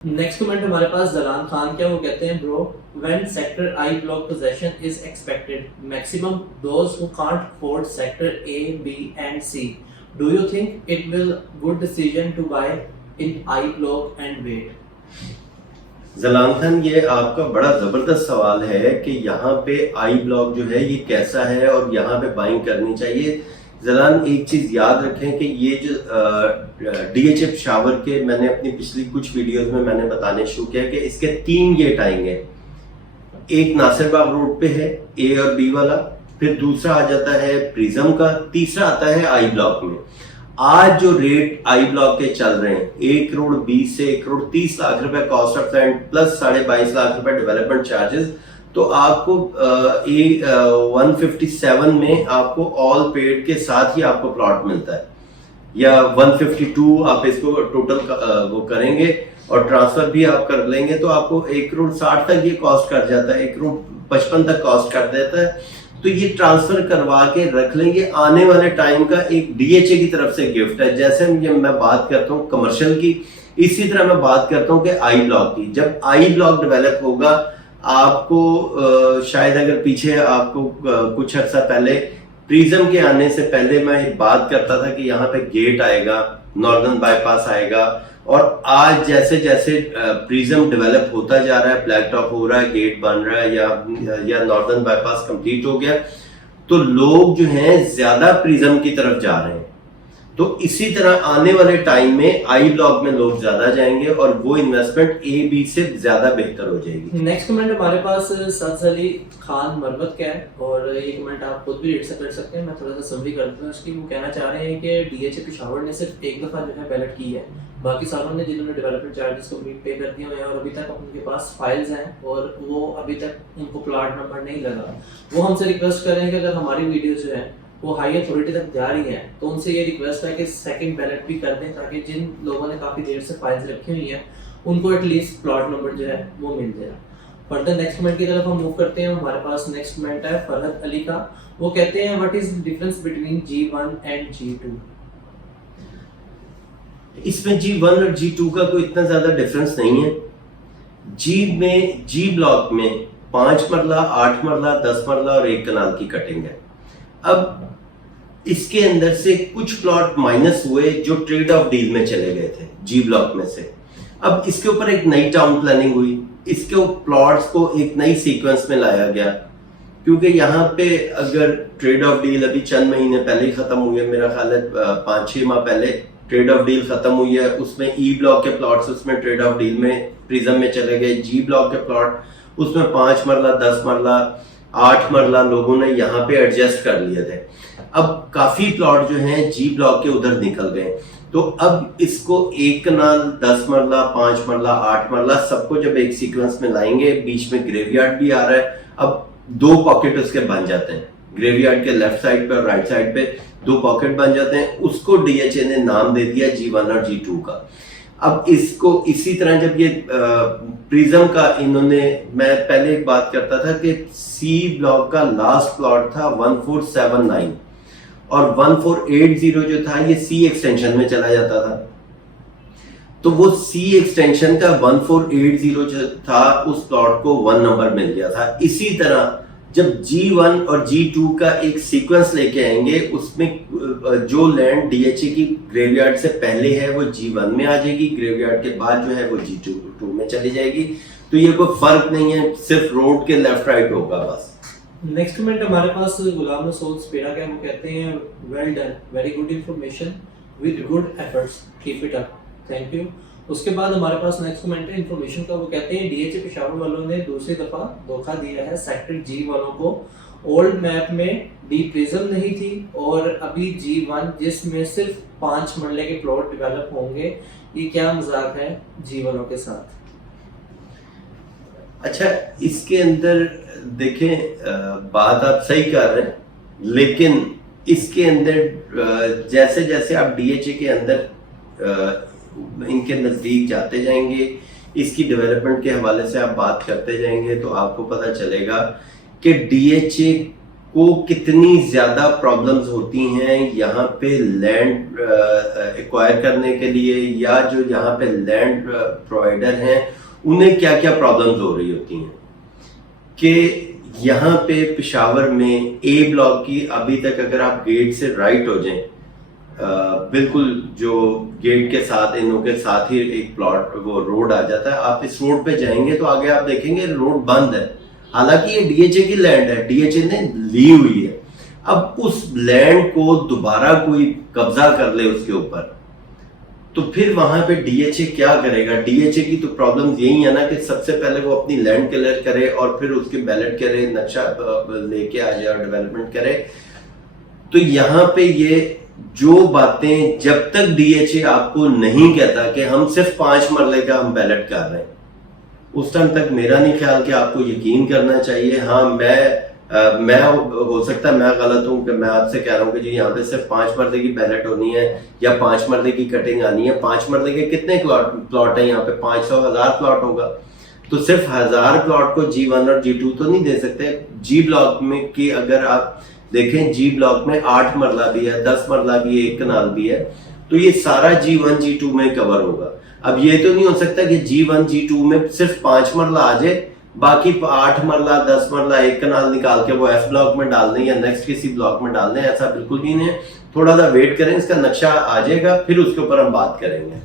Next comment हमारे पास जलान खान क्या वो कहते हैं bro when sector I block position is expected maximum those who can't afford sector A B and C do you think it will good decision to buy in I block and wait. Jalan Khan, ये आपका बड़ा जबरदस्त सवाल है कि यहाँ पे I block जो है ये कैसा है और यहाँ पे बाइंग करनी चाहिए। जलान, एक चीज याद रखें कि ये जो डीएचए पेशावर के मैंने अपनी पिछली कुछ वीडियोस में मैंने बताने शुरू किया कि इसके 3 गेट आएंगे। एक नासिरबाग रोड पे है ए और बी वाला, फिर दूसरा आ जाता है प्रिज्म का, तीसरा आता है आई ब्लॉक में। आज जो रेट आई ब्लॉक के चल रहे हैं 1 करोड़ 20 से 1 करोड़ 30 लाख रुपए cost of land plus 22.5 lakh रुपए डेवलपमेंट चार्जेस, तो आपको 157 में आपको ऑल पेड के साथ ही आपको प्लॉट मिलता है, या 152 आप इसको टोटल वो करेंगे और ट्रांसफर भी आप कर लेंगे तो आपको 1 करोड़ 60 तक ये कॉस्ट कर जाता है, 1 करोड़ 55 तक कॉस्ट कर देता है। तो ये ट्रांसफर करवा के रख लेंगे, आने वाले टाइम का एक डीएचए की तरफ से गिफ्ट है। जैसे मैं बात करता हूँ कमर्शियल की, इसी तरह मैं बात करता हूँ कि आई ब्लॉक की। जब आई ब्लॉक डेवलप होगा, आपको शायद अगर पीछे आपको कुछ अर्सा पहले प्रिज्म के आने से पहले मैं एक बात करता था कि यहाँ पे गेट आएगा, नॉर्दर्न बाईपास आएगा, और आज जैसे जैसे प्रिज्म डेवलप होता जा रहा है, ब्लैक टॉप हो रहा है, गेट बन रहा है, या नॉर्दर्न बाईपास कंप्लीट हो गया, तो लोग जो हैं ज्यादा प्रिज्म की तरफ जा रहे हैं। तो इसी तरह आने वाले टाइम में आई ब्लॉक में लोग ज्यादा जाएंगे और वो इन्वेस्टमेंट ए बी से ज्यादा बेहतर हो जाएगी। नेक्स्ट कमेंट हमारे पास सज्ज अली खान मरवत का है और ये कमेंट आप खुद भी रीड कर सकते हैं, मैं थोड़ा सा समरी कर दूं उसकी। वो कहना चाह रहे हैं कि डीएचए पेशावर ने सिर्फ एक दफा जो है बैलेट की है, बाकी सालों ने जिन्होंने डेवलपमेंट चार्जेस को पे कर दिए हैं और अभी तक उनके पास फाइल्स हैं और वो अभी तक उनको प्लॉट नंबर नहीं लगा। वो हमसे रिक्वेस्ट कर रहे हैं कि अगर हमारी वीडियो जो है वो हाई अथॉरिटी तक जा रही है तो उनसे ये रिक्वेस्ट है कि सेकंड बैलेट भी कर दें, ताकि जिन लोगों ने काफी देर से फाइल्स रखी हुई हैं उनको एटलीस्ट प्लॉट नंबर जो है वो मिल जाए। फर्दर नेक्स्ट कमेंट की तरफ हम मूव करते हैं। हमारे पास नेक्स्ट कमेंट है फरहत अली का। वो कहते हैं what is the difference between G1 and G2। इसमें G1 और G2 का कोई इतना ज्यादा डिफरेंस नहीं है। जी ब्लॉक में 5 मरला, 8 मरला, 10 मरला और 1 कनाल की कटिंग है। अब इसके अंदर से कुछ प्लॉट माइनस हुए जो ट्रेड ऑफ डील में चले गए थे जी ब्लॉक में से। अब इसके ऊपर एक नई टाउन प्लानिंग हुई, इसके प्लॉट्स को एक नई सीक्वेंस में लाया गया, क्योंकि यहाँ पे अगर ट्रेड ऑफ डील अभी चंद महीने पहले ही खत्म हुई है, मेरा ख्याल है 5-6 माह पहले ट्रेड ऑफ डील खत्म हुई है, उसमें ई ब्लॉक के प्लॉट्स उसमें ट्रेड ऑफ डील में प्रिज्म में चले गए, जी ब्लॉक के प्लॉट उसमें 5 मरला, 10 मरला, 8 मरला लोगों ने यहाँ पे एडजस्ट कर लिए थे। अब काफी प्लॉट जो हैं जी ब्लॉक के उधर निकल गए, तो अब इसको 1 कनाल, 10 मरला, 5 मरला, 8 मरला सबको जब एक सीक्वेंस में लाएंगे, बीच में ग्रेवयार्ड भी आ रहा है, अब 2 पॉकेट उसके बन जाते हैं, ग्रेवयार्ड के लेफ्ट साइड पे और राइट साइड पे 2 पॉकेट बन जाते हैं। उसको डीएचए ने नाम दे दिया G1 और G2 का। अब इसको इसी तरह जब ये प्रिज्म का इन्होंने, मैं पहले एक बात करता था कि सी ब्लॉक का लास्ट प्लॉट था 1479 और 1480 जो था ये सी एक्सटेंशन में चला जाता था, तो वो सी एक्सटेंशन का 1480 जो था उस प्लॉट को 1 नंबर मिल गया था। इसी तरह जब G1 और G2 का एक सीक्वेंस लेके आएंगे, उसमें जो लैंड डीएचए की ग्रेवयार्ड से पहले है वो G1 में आ जाएगी, ग्रेवयार्ड के बाद जो है वो G2 में चली जाएगी। तो ये कोई फर्क नहीं है, सिर्फ रोड के लेफ्ट राइट होगा बस। नेक्स्ट कमेंट हमारे पास गुलाम रसूल स्पेरा का। वो कहते हैं well done, very good information with good efforts, keep it up, thank you. उसके बाद हमारे पास नेक्स्ट कमेंट है इंफॉर्मेशन का। वो कहते हैं डीएचए पेशावर वालों ने दूसरी दफा धोखा दिया है सेक्टर जी वालों को। ओल्ड मैप में डी प्रिज्म नहीं थी और अभी G1 जिसमें सिर्फ 5 मरले के प्लॉट डेवलप होंगे, ये क्या मजाक है जी वालों के साथ। अच्छा, इसके अंदर देखें, बात आप सही कर रहे हैं, लेकिन इसके अंदर जैसे जैसे आप डीएचए के अंदर इनके नजदीक जाते जाएंगे, इसकी डेवलपमेंट के हवाले से आप बात करते जाएंगे, तो आपको पता चलेगा कि डीएचए को कितनी ज़्यादा प्रॉब्लम्स होती हैं यहाँ पे लैंड एक्वायर करने के लिए, या जो यहाँ पे लैंड प्रोवाइडर हैं उन्हें क्या क्या प्रॉब्लम्स हो रही होती हैं। कि यहाँ पे पेशावर में ए ब्लॉक की अभी तक अगर आप गेट से राइट हो जाएं, बिल्कुल जो गेट के साथ इनों के साथ ही एक प्लॉट वो रोड आ जाता है, आप इस रोड पे जाएंगे तो आगे आप देखेंगे रोड बंद है, हालांकि ये डीएचए की लैंड है, डीएचए ने ली हुई है। अब उस लैंड को दोबारा कोई कब्जा कर ले उसके ऊपर, तो फिर वहां पे डीएचए क्या करेगा। डीएचए की तो प्रॉब्लम यही है ना कि सबसे पहले वो अपनी लैंड क्लियर करे और फिर उसके बैलेट करे, नक्शा लेके आ जाए और डेवलपमेंट करे। तो यहाँ पे ये जो बातें जब तक डीएचए आपको नहीं कहता कि हम सिर्फ 5 मरले का हम बैलेट कर रहे हैं, उस टाइम तक मेरा नहीं ख्याल कि आपको यकीन करना चाहिए। हाँ, मैं हो सकता है मैं गलत हूं कि मैं आपसे कह रहा हूं कि जी यहाँ पे सिर्फ 5 मरले की बैलेट होनी है या 5 मरले की कटिंग आनी है। 5 मरले के कितने प्लॉट है यहाँ पे? 500,000 प्लॉट होगा, तो सिर्फ 1000 प्लॉट को G1 और G2 तो नहीं दे सकते। जी ब्लॉक में कि अगर आप देखें, जी ब्लॉक में 8 मरला भी है, 10 मरला भी है, 1 कनाल भी है, तो ये सारा G1 G2 में कवर होगा। अब ये तो नहीं हो सकता कि G1 G2 में सिर्फ 5 मरला आ जाए, बाकी 8 मरला 10 मरला 1 कनाल निकाल के वो F ब्लॉक में डाल दें या नेक्स्ट किसी ब्लॉक में डाल दें, ऐसा बिल्कुल भी नहीं है। थोड़ा सा वेट करें, इसका नक्शा आ जाएगा, फिर उसके ऊपर हम बात करेंगे।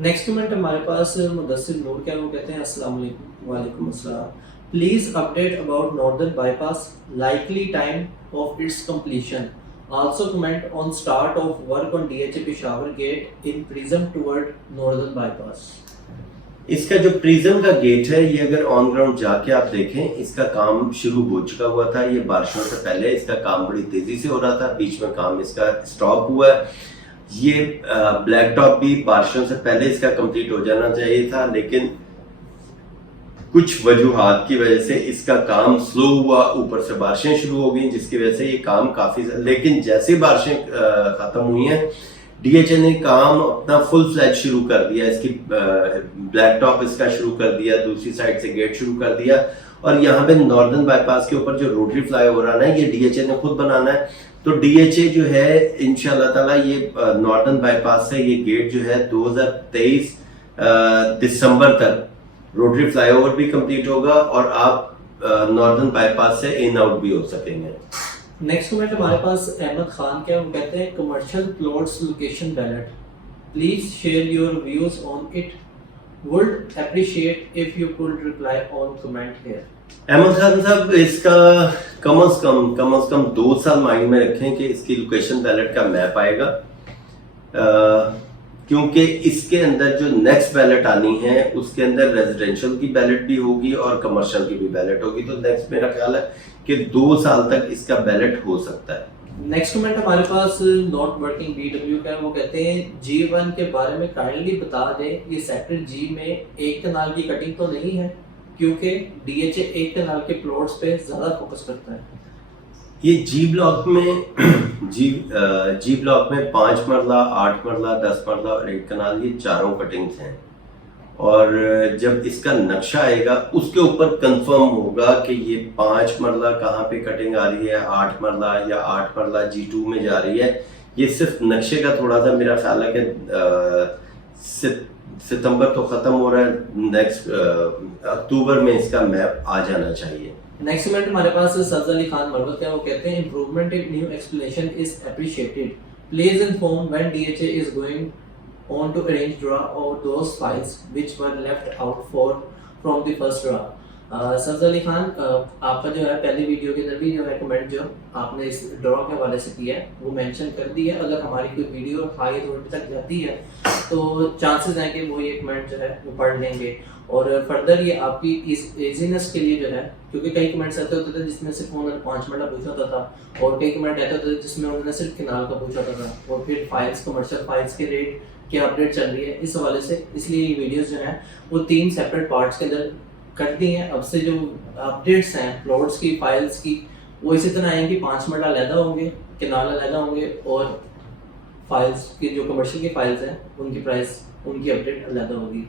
नेक्स्ट कमेंट हमारे पास मुदस्सिर नूर क्या वो कहते हैं, अस्सलाम वालेकुम। वालेकुम अस्सलाम। Please update about northern bypass, likely time of its completion, also comment on start of work on DHA Peshawar gate in Prism toward northern bypass। इसका जो प्रिज्म का गेट है, ये अगर ऑन ग्राउंड जाके आप देखें, इसका काम शुरू हो चुका हुआ था। ये बारिशों से पहले इसका काम बड़ी तेजी से हो रहा था, बीच में काम इसका स्टॉप हुआ है। ये ब्लैक टॉप भी बारिशों से पहले इसका कंप्लीट हो जाना चाहिए था, लेकिन कुछ वजूहात की वजह से इसका काम स्लो हुआ, ऊपर से बारिशें शुरू हो गई, जिसकी वजह से ये काम काफी, लेकिन जैसे बारिशें खत्म हुई हैं, डीएचए ने काम अपना फुल फ्लैज शुरू कर दिया। इसकी ब्लैक टॉप इसका शुरू कर दिया, दूसरी साइड से गेट शुरू कर दिया, और यहाँ पे नॉर्दर्न बाईपास के ऊपर जो रोटरी फ्लाईओवर आना है, ये डीएचए ने खुद बनाना है। तो डीएचए जो है इंशाल्लाह ताला ये नॉर्दर्न बाईपास से ये गेट जो है 2023 दिसंबर तक रोटरी फ्लाईओवर भी कंप्लीट होगा और आप नॉर्दर्न बाईपास से इन आउट भी हो सकेंगे। नेक्स्ट कमेंट हमारे पास अहमद खान क्या वो कहते हैं, commercial plots location ballot, please share your views on it, would appreciate if you could reply on comment here. Ahmed Khan साहब, इसका कम से कम 2 साल माइंड में रखें कि इसकी लोकेशन बैलेट का मैप आएगा, क्योंकि इसके अंदर जो नेक्स्ट बैलेट आनी है उसके अंदर रेजिडेंशियल की बैलेट भी होगी और कमर्शियल की भी बैलेट होगी। तो नेक्स्ट मेरा ख्याल है कि 2 साल तक इसका बैलेट हो सकता है। नेक्स्ट कमेंट हमारे पास नॉट वर्किंग BW का वो कहते हैं, G1 के बारे में काइंडली बता दें, ये सेक्टर G में 1 कनाल की कटिंग तो नहीं है, क्योंकि DHA 1 कनाल के प्लॉट्स पे ज्यादा फोकस करता है। ये जी ब्लॉक में जी ब्लॉक में 5 मरला, 8 मरला, 10 मरला और 1 कनाल, ये चारों कटिंग्स हैं। और जब इसका नक्शा आएगा उसके ऊपर कंफर्म होगा कि ये 5 मरला कहाँ पे कटिंग आ रही है, 8 मरला या 8 मरला G2 में जा रही है। ये सिर्फ नक्शे का थोड़ा सा मेरा ख्याल है कि सितंबर तो खत्म हो रहा है, नेक्स्ट अक्टूबर में इसका मैप आ जाना चाहिए। नेक्स्ट कमेंट हमारे पास सब्ज अली खान मरवत है वो कहते हैं, improvement in new explanation is appreciated, please inform when DHA is going on to arrange draw or those files which were left out from the first draw। सब्ज अली खान, आपका जो है पहली वीडियो के अंदर भी जो है कमेंट जो आपने इस ड्रॉ के हवाले से किया है वो मेंशन कर दी है। अगर हमारी कोई वीडियो हाई अथॉरिटी तक जाती है तो चांसेस हैं कि वो ये कमेंट जो है वो पढ़ लेंगे, और फर्दर ये आपकी इजीनेस के लिए जो है, क्योंकि कई कमेंट्स ऐसे होते थे जिसमें सिर्फ उन्होंने 5 मिनट पूछा होता था, और कई कमेंट ऐसे होते थे जिसमें उन्होंने सिर्फ किनाल का पूछा होता था, और फिर फाइल्स, कमर्शियल फाइल्स के रेट क्या अपडेट चल रही है इस हवाले से। इसलिए ये वीडियोस जो हैं वो 3 सेपरेट पार्ट्स के अंदर कर दी हैं। अब से जो अपडेट्स हैं प्लॉट्स की, फाइल्स की, वो इसी तरह आएंगी, 5 मिनट अलहदा होंगे, किनाल अलहदा होंगे, और फाइल्स की जो कमर्शियल की फाइल्स हैं उनकी प्राइस, उनकी अपडेट अलहदा होगी।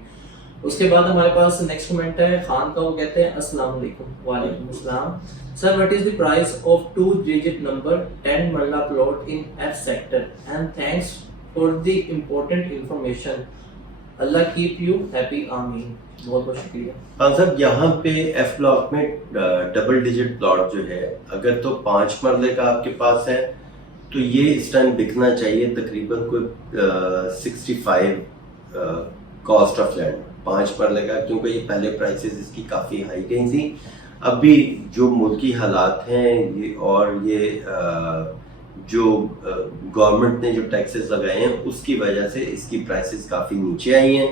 उसके बाद हमारे पास नेक्स्ट कमेंट है खान का, वो कहते हैं अस्सलाम वालेकुम। वालेकुम अस्सलाम sir, what is the price of 2-digit number 10 मरला plot in F sector and thanks for the important information, Allah keep you happy, आमीन। बहुत बहुत शुक्रिया। हाँ साहब, यहाँ पे एफ ब्लॉक में डबल डिजिट प्लॉट जो है, अगर तो 5 मरले का आपके पास है तो ये इस टाइम बिकना चाहिए तकरीबन कोई 65 कॉस्ट ऑफ लैंड 5 मरले का, क्योंकि ये पहले प्राइसेस इसकी काफ़ी हाई गई थी। अभी जो मुल्की हालात हैं ये और ये जो गवर्नमेंट ने जो टैक्सेस लगाए हैं उसकी वजह से इसकी प्राइसेस काफ़ी नीचे आई हैं,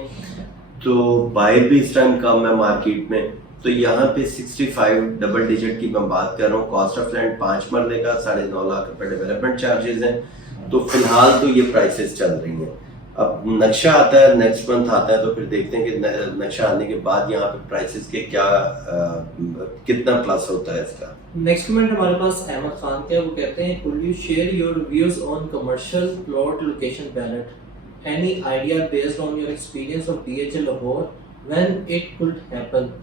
तो बायर भी इस टाइम कम है मार्केट में। तो यहाँ पे 65 डबल डिजिट की मैं बात कर रहा हूँ, कॉस्ट ऑफ लैंड 5 मरले का 9.5 लाख रुपए डेवलपमेंट चार्जेस हैं, तो फिलहाल तो ये प्राइसेस चल रही हैं। अब नक्शा आता है नेक्स्ट मंथ आता है, तो फिर देखते हैं कि नक्शा आने के बाद यहाँ पे प्राइसेस के क्या कितना प्लस होता है इसका। नेक्स्ट कमेंट हमारे पास अहमद खान के, वो कहते हैं could you share your views on commercial plot location ballot, any idea based on your experience of DHA Lahore when it could happen,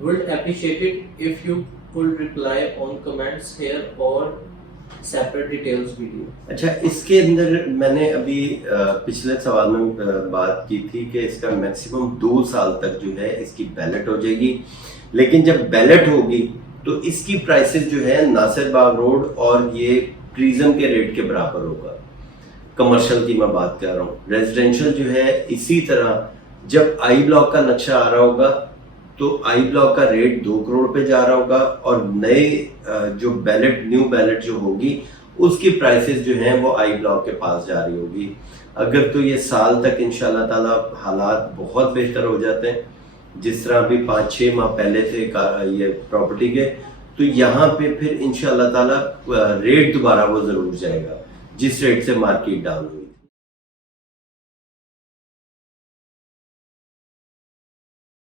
would appreciate it if you could reply on comments here और separate details video. अच्छा, इसके अंदर मैंने अभी पिछले सवाल में बात की थी कि इसका मैक्सिमम 2 साल तक जो है इसकी बैलेट हो जाएगी, लेकिन जब बैलेट होगी तो इसकी प्राइसेस जो है नासिर बाग रोड और ये प्रिज्म के रेट के बराबर होगा। कमर्शियल की मैं बात कर रहा हूँ। रेजिडेंशियल जो है इसी तरह, जब आई ब्लॉक का नक्शा आ रहा होगा तो आई ब्लॉक का रेट 2 करोड़ पे जा रहा होगा, और नए जो बैलेट न्यू बैलेट जो होगी उसकी प्राइसेस जो हैं वो आई ब्लॉक के पास जा रही होगी। अगर तो ये साल तक इंशाल्लाह ताला हालात बहुत बेहतर हो जाते हैं, जिस तरह अभी 5-6 माह पहले थे ये प्रॉपर्टी के, तो यहाँ पे फिर इंशाल्लाह ताला रेट दोबारा वो जरूर जाएगा जिस रेट से मार्केट डाउन हुई।